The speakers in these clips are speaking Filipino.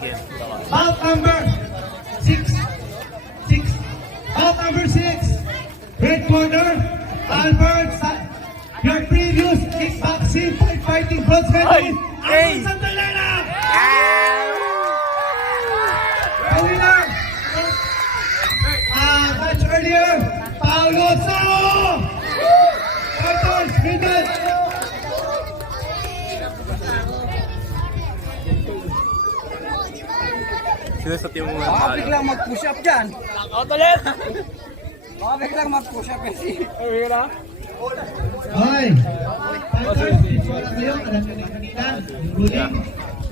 Sige. Bout number 6. Bout number 6. Red corner, Albert, your previous kickboxing fighting bronze medalist, Albert Santalena! The winner, match earlier, Paulo Sao! Fighters, Miguel! Sinasat yung mga Baka biglang mag-push up dyan. Out ulit! Baka biglang mag-push up kasi. Okay. Fighters, wala kayo, alam nyo na kanina, yung ruling,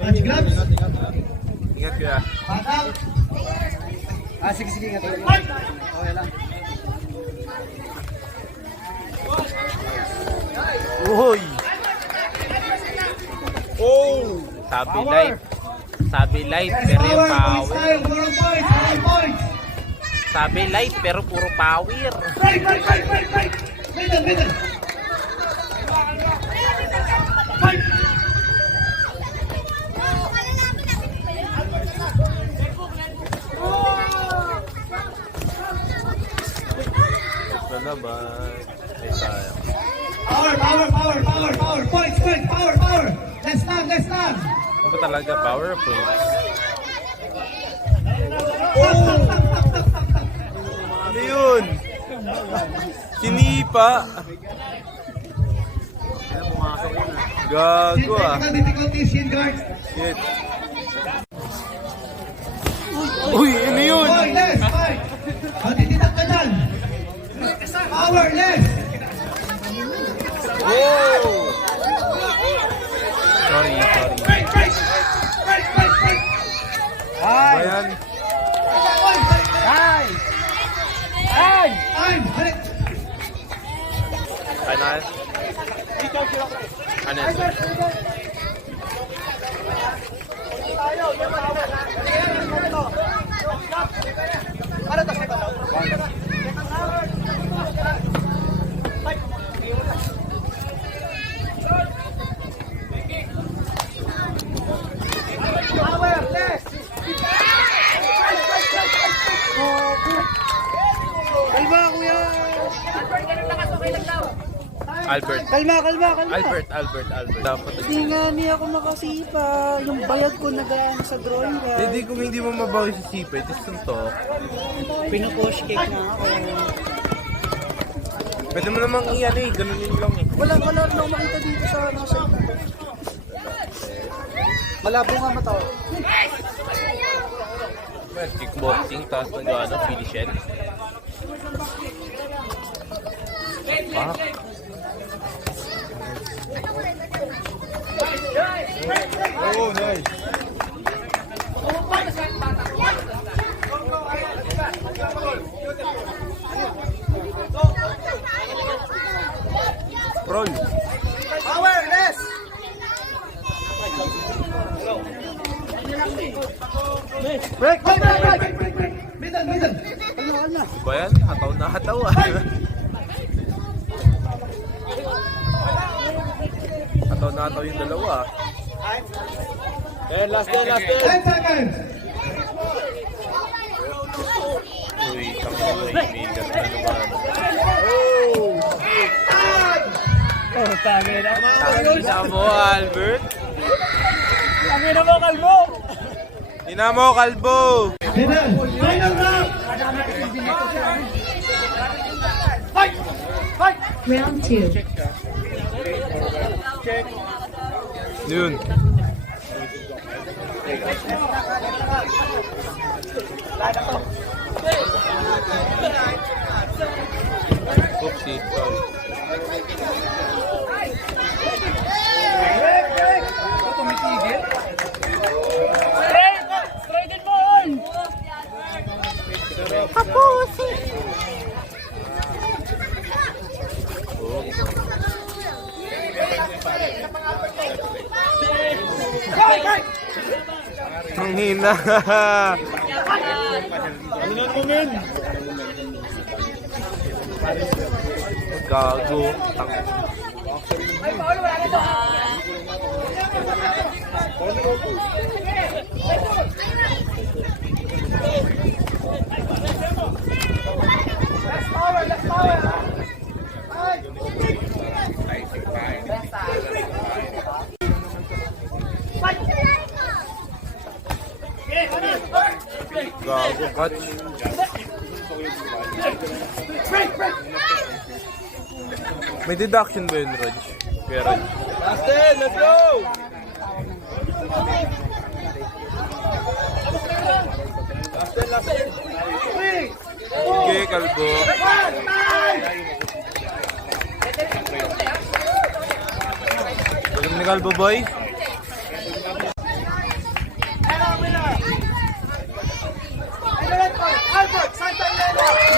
match gloves, Ingat ka. bataw, Sige, nga to. Okay lang. Uy! Oh! Sabi light, pero yung power. style, puro points. Sabi light, pero puro power. Right. Middle. Fight. Lalaban. Ay, sayang. Power. Points. Power. Less time. Ano ba talaga? Power or points? Ano yun? Sinipa! Gago ah. Difficulty, shin guard. Shit. Uy, ano yun? Boy, less. Fight. Matititak ka dyan. Power, less. Wow! Sorry. Break. Ba yan? Time. Balik. Ano yan? Ano yan? Kalma, kuya. Albert. Kalma. Albert. Dapat. Hindi nga niya ako makasipa. Yung bayad ko nagaan sa drawing ka. Hindi kung hindi mo mabawi sa sipit, just to. Pinupush kick na ako. Pwede mo namang iyan eh, ganunin lang eh. Wala rin ako makita dito sa nasa. Malabo nga mata. Well, kickboxing, tapos nag-ano, finish yan. Ah. Oh, nice. Roll. Power, less. Break. Middle. Kalma. Ba yan? Hataw na hataw ah. Hataw na hataw yung dalawa ah. Last 10 seconds. Uy, kami na Maymaker na naman. Tangina mo, Albert. Tangina mo, kalmo. Tina mo, kalbo. Middle. Final round. Round 2. Yun. Oopsie, sorry. Ang hina. Gago. Gago, catch. May deduction ba yun, Rog? Kuya Rog? Justin, let's go! Justin. Okay, kalbo. Galing ni kalbo, boy.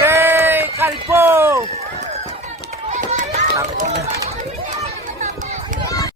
Yay! Kalbo! Tangina.